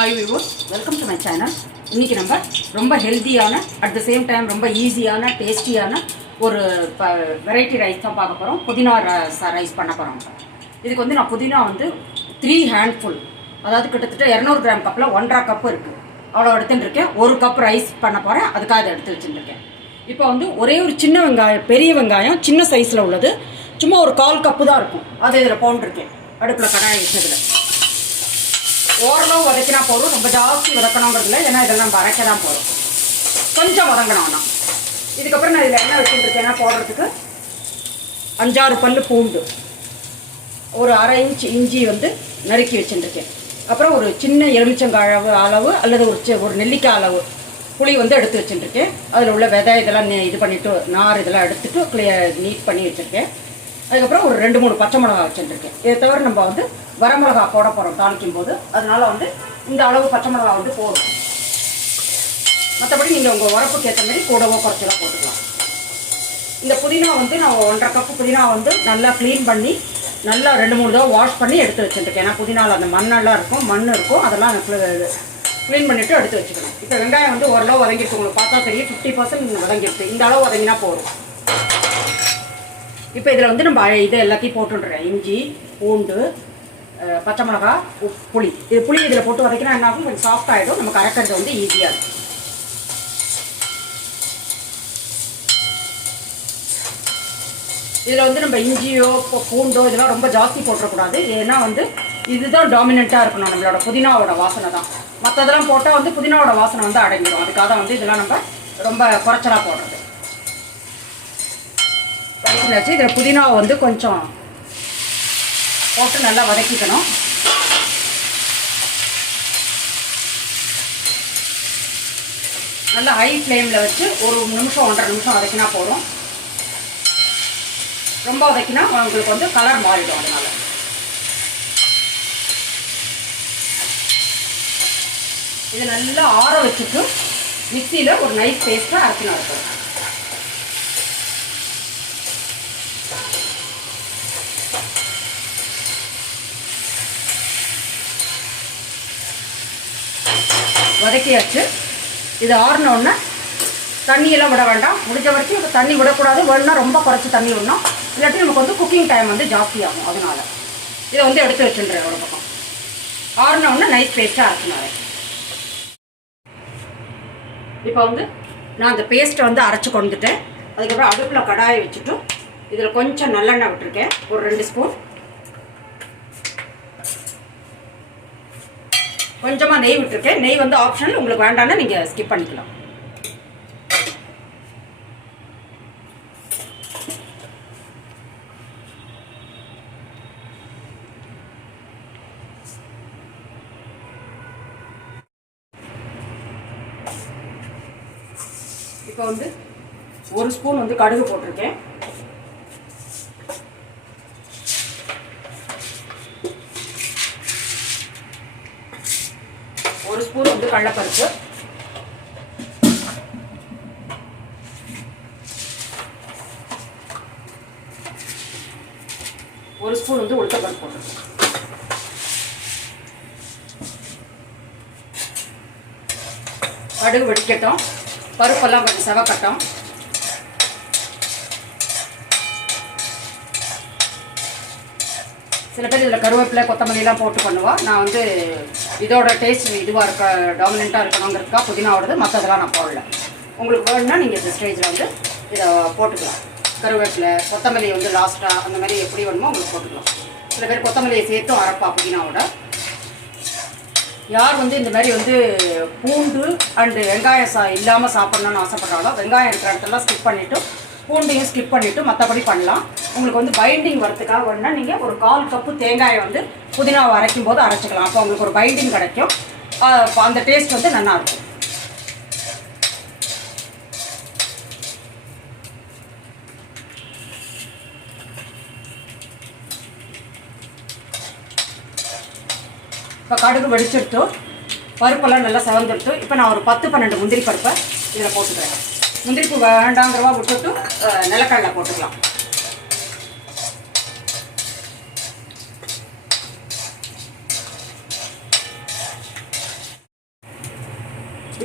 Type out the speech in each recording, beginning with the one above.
Hi viewers, welcome to my channel. இன்றைக்கி நம்ம ரொம்ப ஹெல்த்தியான அட் த சேம் டைம் ரொம்ப ஈஸியான டேஸ்டியான ஒரு வெரைட்டி ரைஸ் தான் பார்க்க போகிறோம். புதினா ரைஸ் பண்ண போகிறோம். இதுக்கு வந்து நான் புதினா வந்து 3 ஹேண்ட்ஃபுல், அதாவது கிட்டத்தட்ட 200 கிராம் கப்பில் 1.5 கப்பு இருக்குது, அவ்வளோ எடுத்துகிட்டு இருக்கேன். 1 கப் ரைஸ் பண்ண போகிறேன், அதுக்காக அதை எடுத்து வச்சுருக்கேன். இப்போ வந்து ஒரே ஒரு சின்ன வெங்காயம், பெரிய வெங்காயம் சின்ன சைஸில் உள்ளது, சும்மா ஒரு 1/4 கப்பு தான் இருக்கும், அது இதில் போட்டுருக்கேன். அடுப்பில் கடாய் வச்சதில் ஓரளவு வதக்கினா போதும், ரொம்ப ஜாஸ்தி வதக்கணுங்கிறதுல, ஏன்னா இதெல்லாம் நம்ம அரைக்க தான் போகிறோம். கொஞ்சம் வதங்கணும்னா இதுக்கப்புறம் நான் இதில் என்ன வச்சுருக்கேன்னா போடுறதுக்கு 5-6 பல்லு பூண்டு, ஒரு 1/2 இன்ச் இஞ்சி வந்து நறுக்கி வச்சுருக்கேன். அப்புறம் ஒரு சின்ன எலுமிச்சங்காய் அளவு அல்லது ஒரு நெல்லிக்காய் அளவு புளி வந்து எடுத்து வச்சுருக்கேன். அதில் உள்ள விதை இதெல்லாம் இது பண்ணிவிட்டு நார் இதெல்லாம் எடுத்துகிட்டு நீட் பண்ணி வச்சுருக்கேன். அதுக்கப்புறம் ஒரு 2-3 பச்சை மிளகா வச்சுருக்கேன். இதை தவிர நம்ம வந்து வரமிளகா போட போகிறோம் தாளிக்கும் போது, அதனால் வந்து இந்த அளவு பச்சை மிளகா வந்து போடும். மற்றபடி நீங்கள் உங்கள் உரப்புக்கு ஏற்ற மாதிரி கூடவோ குறைச்சலோ போட்டுக்கலாம். இந்த புதினா வந்து நான் 1.5 கப்பு புதினா வந்து நல்லா க்ளீன் பண்ணி நல்லா 2-3 தடவை வாஷ் பண்ணி எடுத்து வச்சுருக்கேன். ஏன்னா புதினாவில் அந்த மண்ணெல்லாம் இருக்கும், மண் இருக்கும், அதெல்லாம் க்ளீன் பண்ணிவிட்டு எடுத்து வச்சுக்கணும். இப்போ வெங்காயம் வந்து ஓரளவு வதங்கிருக்கு, உங்களுக்கு பார்த்தா தெரியும் 50% வதங்கிருக்கு. இந்த அளவு வதங்கினா போதும். இப்போ இதில் வந்து நம்ம இதை எல்லாத்தையும் போட்டுடுறேன். இஞ்சி, பூண்டு, பச்சை மிளகா, புளி. இது புளி இதில் போட்டு வதக்கினா என்ன ஆகும், கொஞ்சம் சாஃப்ட் ஆகிடும், நமக்கு அரைக்கிறது வந்து ஈஸியாக இருக்கும். இதில் வந்து நம்ம இஞ்சியோ பூண்டோ இதெல்லாம் ரொம்ப ஜாஸ்தி போட்டுறக்கூடாது, ஏன்னா வந்து இதுதான் டாமினண்ட்டாக இருக்கணும், நம்மளோட புதினாவோட வாசனை தான். மற்றதெல்லாம் போட்டால் வந்து புதினாவோட வாசனை வந்து அடங்கிடும். அதுக்காக வந்து இதெல்லாம் நம்ம ரொம்ப குறைச்சலாக போடுறது. வதக்கினாச்சு. இதில் புதினாவை வந்து கொஞ்சம் போட்டு நல்லா வதக்கிக்கணும். நல்லா ஹை ஃப்ளேமில் வச்சு ஒரு நிமிஷம் 1.5 நிமிஷம் வதக்கினா போதும். ரொம்ப வதக்கினா உங்களுக்கு வந்து கலர் மாறிடும். அதனால் இது நல்லா ஆற வச்சுட்டு மிக்சியில் ஒரு நைஸ் பேஸ்ட்டாக அரைக்கினா இருக்கும். வதக்கியாச்சு. இது ஆறினோடனே தண்ணியெல்லாம் விட வேண்டாம், முடிஞ்ச வரைக்கும் இப்போ தண்ணி விடக்கூடாது. வேணுன்னா ரொம்ப குறைச்சி தண்ணி விடணும், இல்லாட்டி நமக்கு வந்து குக்கிங் டைம் வந்து ஜாஸ்தியாகும். அதனால் இதை வந்து எடுத்து வச்சுன்றேன் ஒரு பக்கம். ஆறினோடனே நைஸ் பேஸ்ட்டாக அரைச்சினாரேன். இப்போ வந்து நான் அந்த பேஸ்ட்டை வந்து அரைச்சி கொண்டுட்டேன். அதுக்கப்புறம் அடுப்பில் கடாயை வச்சுட்டு இதில் கொஞ்சம் நல்லெண்ணெய் விட்டுருக்கேன், ஒரு 2 ஸ்பூன். கொஞ்சமாக நெய் விட்டுருக்கேன். நெய் வந்து ஆப்ஷனல், உங்களுக்கு வேண்டாம்னா நீங்கள் ஸ்கிப் பண்ணிக்கலாம். இப்போ வந்து 1 ஸ்பூன் வந்து கடுகு போட்டிருக்கேன். ஒரு ஸ்பூன் வந்து கடலைப்பருப்பு, ஒரு ஸ்பூன் வந்து உளுத்தப்பருப்பு போட்டுருக்கேன். கடுகு வெடிக்கட்டும், பருப்பெல்லாம் கொஞ்சம் செவக்கட்டும். சில பேர் இதில் கருவேப்பிலை கொத்தமல்லிலாம் போட்டு பண்ணுவா. நான் வந்து இதோட டேஸ்ட் இதுவாக இருக்க டாமினண்ட்டாக இருக்கணுங்கிறதுக்காக புதினாவோடது, மற்றதெல்லாம் நான் போடல. உங்களுக்கு வேணும்னா நீங்கள் இந்த ஸ்டேஜில் வந்து இதை போட்டுக்கலாம். கருவேப்பிலை கொத்தமல்லி வந்து லாஸ்ட்டாக அந்த மாதிரி எப்படி வேணுமோ உங்களுக்கு போட்டுக்கலாம். சில பேர் கொத்தமல்லியை சேர்த்தும் அரைப்பா புதினாவோட. யார் வந்து இந்த மாதிரி வந்து பூண்டு அண்டு வெங்காயம் இல்லாமல் சாப்பிட்ணுன்னு ஆசைப்பட்றாலோ, வெங்காயம் இருக்கிற இடத்துலாம் ஸ்கிப் பண்ணிவிட்டு பூண்டையும் ஸ்கிப் பண்ணிவிட்டு மற்றபடி பண்ணலாம். உங்களுக்கு வந்து பைண்டிங் வரத்துக்காக வேணுன்னா நீங்கள் ஒரு 1/4 கப்பு தேங்காயை வந்து புதினாவை அரைக்கும் போது அரைச்சிக்கலாம். அப்போ உங்களுக்கு ஒரு பைண்டிங் கிடைக்கும், அந்த டேஸ்ட் வந்து நல்லாயிருக்கும். இப்போ கடுகு வெடிச்சிடுத்து, பருப்பெல்லாம் நல்லா செவந்துடுத்து. இப்போ நான் ஒரு 10-12 முந்திரி பருப்பை இதில் போட்டுக்கிறேன். முந்திரிப்பு வேண்டாங்கிறவா விட்டுட்டு நிலக்கடலை போட்டுக்கலாம்.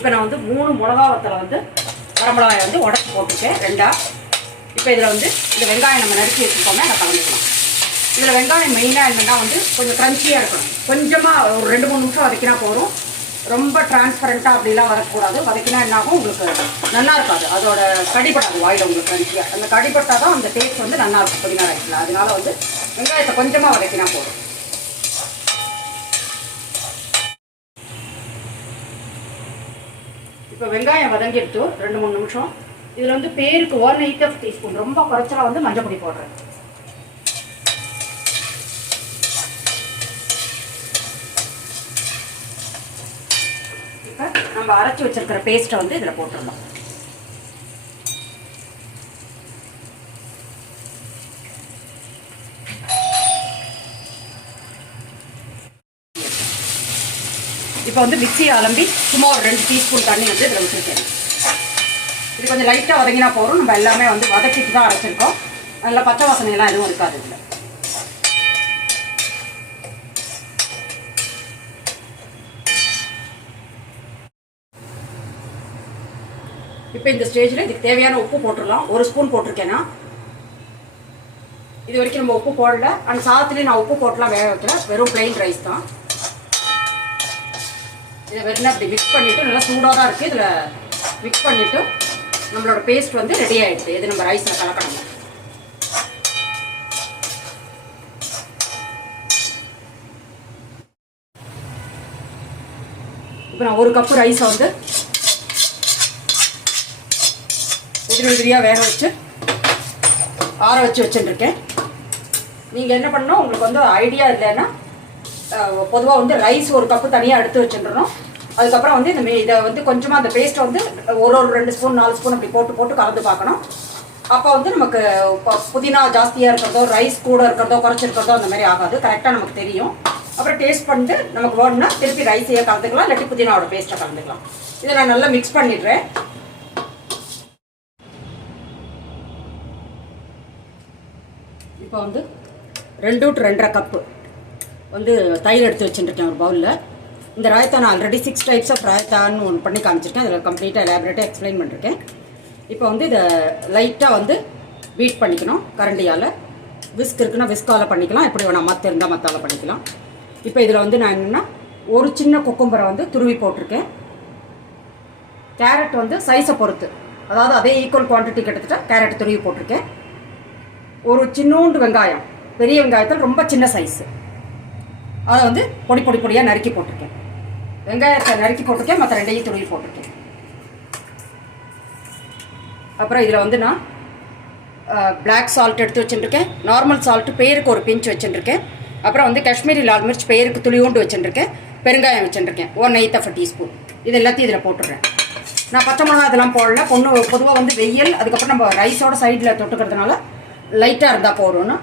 இப்போ நான் வந்து 3 மிளகா வத்தலை வந்து வரமிளகாயை வந்து உடச்சி போட்டுருக்கேன் 2ஆ. இப்போ இதில் வந்து இந்த வெங்காயம் நம்ம நறுக்கி வச்சுக்கோமே அதை கலந்துக்கலாம். இதில் வெங்காயம் மெயினாக என்னென்னா வந்து கொஞ்சம் க்ரன்ச்சியாக இருக்கணும். கொஞ்சமாக ஒரு 2-3 நிமிஷம் வதக்கினா போதும். ரொம்ப டிரான்ஸ்பரண்ட்டாக அப்படிலாம் வரக்கூடாது. வதக்கினா என்னாகும் உங்களுக்கு நல்லா இருக்காது, அதோட கடிப்படாது வாயில் உங்களுக்கு க்ரன்ச்சியாக. அந்த கடிப்பட்டால் தான் அந்த டேஸ்ட் வந்து நல்லாயிருக்கும் புதினா ரைஸில். அதனால வந்து வெங்காயத்தை கொஞ்சமாக வதக்கினா போதும். இப்போ வெங்காயம் வதங்கிடுத்து 2-3 நிமிஷம். இதில் வந்து பேருக்கு 1/8 டீஸ்பூன், ரொம்ப குறைச்சலாக வந்து மஞ்சள் பொடி போடுறேன். இப்போ நம்ம அரைச்சி வச்சிருக்கிற பேஸ்ட்டை வந்து இதில் போட்டுடலாம். இப்போ வந்து மிக்ஸி அலம்பி சும்மா ஒரு 2 டீஸ்பூன் தண்ணி வந்து இதில் வச்சுருக்கேன். இது கொஞ்சம் லைட்டாக வதங்கினா போகிறோம். நம்ம எல்லாமே வந்து வதக்கிட்டு தான் அரைச்சிருக்கோம். நல்லா பச்சை வாசனையெல்லாம் எதுவும் இருக்காது இதில். இப்போ இந்த ஸ்டேஜில் இதுக்கு தேவையான உப்பு போட்டுடலாம். 1 ஸ்பூன் போட்டிருக்கேன்னா. இது வரைக்கும் நம்ம உப்பு போடல. அந்த சாதத்துலேயும் நான் உப்பு போட்டலாம் வேக வைக்கல, வெறும் பிளெயின் ரைஸ் தான். இதை வெறும் அப்படி மிக்ஸ் பண்ணிவிட்டு, நல்லா சூடாக தான் இருக்குது, இதில் மிக்ஸ் பண்ணிவிட்டு நம்மளோட பேஸ்ட் வந்து ரெடி ஆகிடுது. இது நம்ம ரைஸில் கலக்கணும். இப்போ நான் 1 கப்பு ரைஸை வந்து உதிரியாக வேக வச்சு ஆற வச்சு வச்சுருக்கேன். நீங்கள் என்ன பண்ணணும், உங்களுக்கு வந்து ஐடியா இல்லைன்னா பொதுவாக வந்து ரைஸ் 1 கப்பு தனியாக எடுத்து வச்சுட்டுறோம். அதுக்கப்புறம் வந்து இதை வந்து கொஞ்சமாக அந்த பேஸ்ட்டை வந்து ஒரு 2 ஸ்பூன் 4 ஸ்பூன் அப்படி போட்டு கலந்து பார்க்கணும். அப்போ வந்து நமக்கு புதினா ஜாஸ்தியாக இருக்கிறதோ ரைஸ் கூட இருக்கிறதோ குறைச்சிருக்கிறதோ அந்த மாதிரி ஆகாது, கரெக்டாக நமக்கு தெரியும். அப்புறம் டேஸ்ட் பண்ணிட்டு நமக்கு வேணும்னா திருப்பி ரைஸையே கலந்துக்கலாம், இல்லாட்டி புதினாவோட பேஸ்ட்டை கலந்துக்கலாம். இதை நான் நல்லா மிக்ஸ் பண்ணிடுறேன். இப்போ வந்து 2 to 2.5 கப்பு வந்து தயிர் எடுத்து வச்சுருக்கேன் ஒரு பவுலில். இந்த ராயத்தா நான் ஆல்ரெடி 6 டைப்ஸ் ஆஃப் ராயத்தான்னு ஒன்று பண்ணி காமிச்சிருக்கேன். அதில் கம்ப்ளீட்டாக எலாபரேட்டாக எக்ஸ்பிளைன் பண்ணிருக்கேன். இப்போ வந்து இதை லைட்டாக வந்து பீட் பண்ணிக்கணும் கரண்டியால். விஸ்க் இருக்குன்னா விஸ்கால் பண்ணிக்கலாம், எப்படி வேணால் மற்ற இருந்தால் மற்றால பண்ணிக்கலாம். இப்போ இதில் வந்து நான் என்னென்னா ஒரு சின்ன குக்கும்பரை வந்து துருவி போட்டிருக்கேன். கேரட் வந்து சைஸை பொறுத்து, அதாவது அதே ஈக்குவல் குவான்டிட்டி கிட்டத்தட்ட கேரட் துருவி போட்டிருக்கேன். ஒரு சின்னோண்டு வெங்காயம், பெரிய வெங்காயத்தில் ரொம்ப சின்ன சைஸு, அதை வந்து பொடியாக நறுக்கி போட்டிருக்கேன். வெங்காயத்தை நறுக்கி போட்டிருக்கேன், மற்ற 2ஐயும் துருவி போட்டிருக்கேன். அப்புறம் இதில் வந்து நான் பிளாக் சால்ட் எடுத்து வச்சுருக்கேன். நார்மல் சால்ட்டு பேருக்கு ஒரு பிஞ்ச் வச்சுருக்கேன். அப்புறம் வந்து காஷ்மீரி லால் மிர்ச் பேருக்கு துளியோண்டு வச்சுருக்கேன். பெருங்காயம் வச்சுருக்கேன் 1/8 டீஸ்பூன். இது எல்லாத்தையும் இதில் போட்டுடுறேன். நான் பச்சை மிளகா இதெல்லாம் போடல. பொதுவாக வந்து வெயில், அதுக்கப்புறம் நம்ம ரைஸோட சைடில் தொட்டுக்கிறதுனால லைட்டாக இருந்தால் போடும்னா.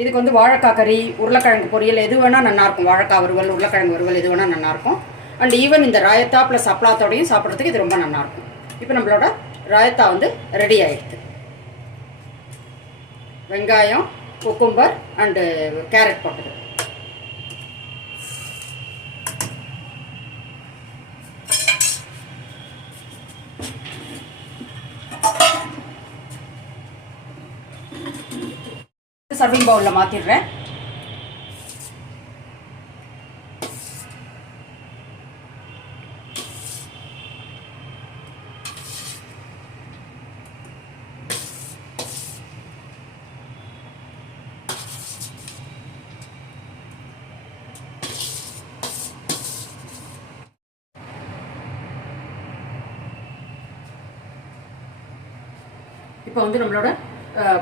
இதுக்கு வந்து வாழைக்காய் கறி, உருளைக்கிழங்கு பொரியல் எது வேணால் நல்லாயிருக்கும். வாழைக்காய் வறுவல், உருளைக்கிழங்கு வறுவல் எது வேணால் நல்லாயிருக்கும். அண்ட் ஈவன் இந்த ராயத்தா ப்ளஸ் அப்பளத்தோடையும் சாப்பிட்றதுக்கு இது ரொம்ப நல்லாயிருக்கும். இப்போ நம்மளோட ராயத்தா வந்து ரெடி ஆகிடுது. வெங்காயம், குக்கும்பர் அண்டு கேரட் போட்டது. சர்விங் பவுலில் மாற்றிடுறேன். இப்போ வந்து நம்மளோட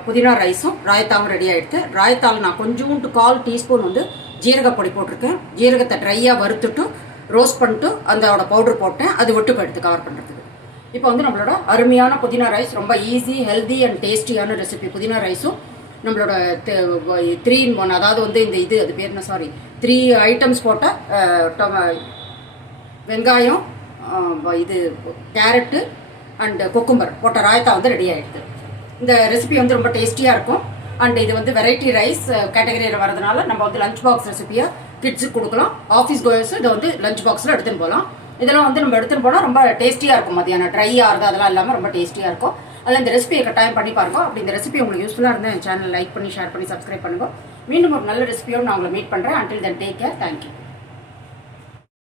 புதினா ரைஸும் ராயத்தாவும் ரெடி ஆகிடுது. ராயத்தாவில் நான் கொஞ்சோண்டு 1/4 டீஸ்பூன் வந்து ஜீரகப்பொடி போட்டிருக்கேன். ஜீரகத்தை ட்ரையாக வறுத்துட்டு ரோஸ்ட் பண்ணிட்டு அதோட பவுடர் போட்டேன். அது விட்டு போயிடுது கவர் பண்ணுறதுக்கு. இப்போ வந்து நம்மளோட அருமையான புதினா ரைஸ், ரொம்ப ஈஸி, ஹெல்தி அண்ட் டேஸ்டியான ரெசிபி. புதினா ரைஸும் நம்மளோட 3 in 1, அதாவது வந்து இந்த அது பேர் என்ன, 3 ஐட்டம்ஸ் போட்ட வெங்காயம், கேரட்டு அண்ட் குக்கும்பர் போட்ட ராயத்தா வந்து ரெடி ஆகிடுது. இந்த ரெசிபி வந்து ரொம்ப டேஸ்டியாக இருக்கும். அண்ட் இது வந்து வெரைட்டி ரைஸ் கேட்டகரியில் வரதுனால நம்ம வந்து லஞ்ச் பாக்ஸ் ரெசிபியாக கிட்ஸுக்கு கொடுக்கலாம். ஆஃபீஸ் கோயர்ஸும் இதை வந்து லஞ்ச் பாக்ஸில் எடுத்துன்னு போகலாம். இதெல்லாம் வந்து நம்ம எடுத்துகிட்டு போனால் ரொம்ப டேஸ்டியாக இருக்கும். மதியானம் ட்ரை ஆகுது அதெல்லாம் இல்லாமல் ரொம்ப டேஸ்டியாக இருக்கும். அதில் இந்த ரெசிபியை கட்டாயம் பண்ணி பாருங்க. அப்படி இந்த ரெசிபி உங்களுக்கு யூஸ்ஃபுல்லாக இருந்தால் என் சேனல் லைக் பண்ணி ஷேர் பண்ணி சப்ஸ்கிரைப் பண்ணுங்க. மீண்டும் ஒரு நல்ல ரெசிபியோடு நான் உங்களை மீட் பண்ணுறேன். Until then take care. Thank you.